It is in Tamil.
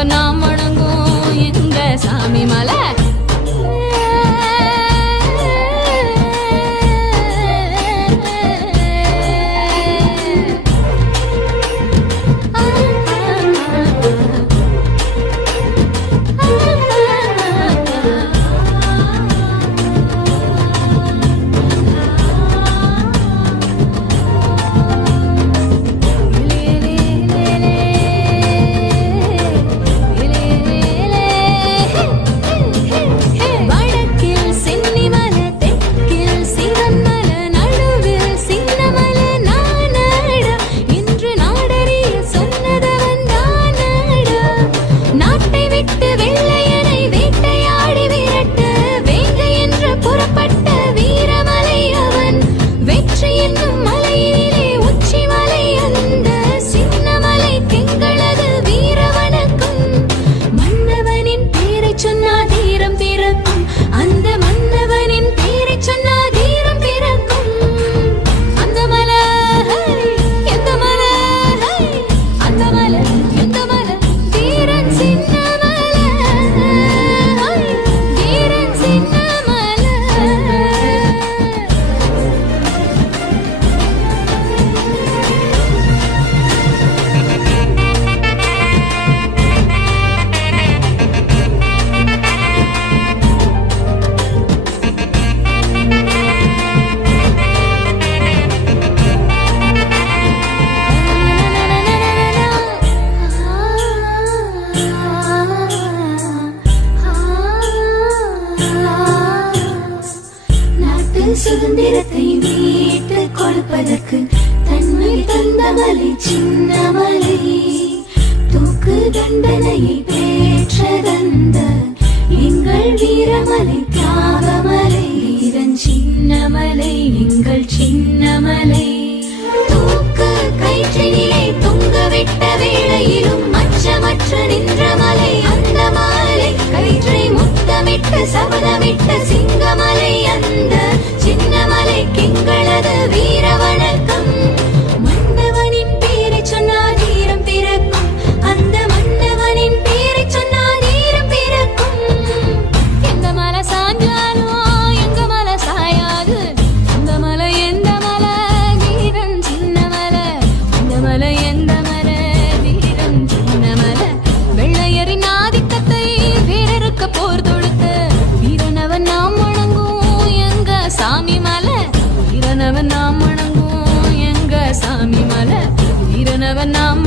வீரனவன் நாம் வணங்கும் எங்க சாமி மலை. சுதந்திரத்தை மீட்டுக் கொடுப்பதற்கு தன்மை தந்த மலை சின்ன மலை, தூக்கு தண்டனையை பெற்றதந்த எங்கள் வீரமலை தியாகமலை, வீரன் சின்னமலை எங்கள் சின்னமலை. தூக்கு கயிற்றினிலே தொங்கவிட்ட வேளையிலும் அச்சமற்ற நின்ற மலை அந்த மலை, கயிற்றை முத்தமிட்டு சபதமிட்ட சிங்கமலை அந்த சின்னமலை எங்களது வீர வணக்கம். மன்னவனின் பேரை சொன்னால் வீரம் பிறக்கும், அந்த மன்னவனின் பேரை சொன்னால் வீரம் பிறக்கும். எந்த மலை சாஞ்சாலும் எங்க மலை சாயாது, அந்த மலை எந்த மலை வீரன் சின்ன மலை, அந்த மலை எந்த மலை வீரன் சின்ன மலை. வெள்ளையரின் ஆதிக்கத்தை வீரருக்கு போர் தொடுத்த வீரனவன் நாம் வணங்கும் எங்க சாமி மலை, வீரனவன் நாம் வணங்கும் எங்க சாமி மலை, வீரனவன் நாம்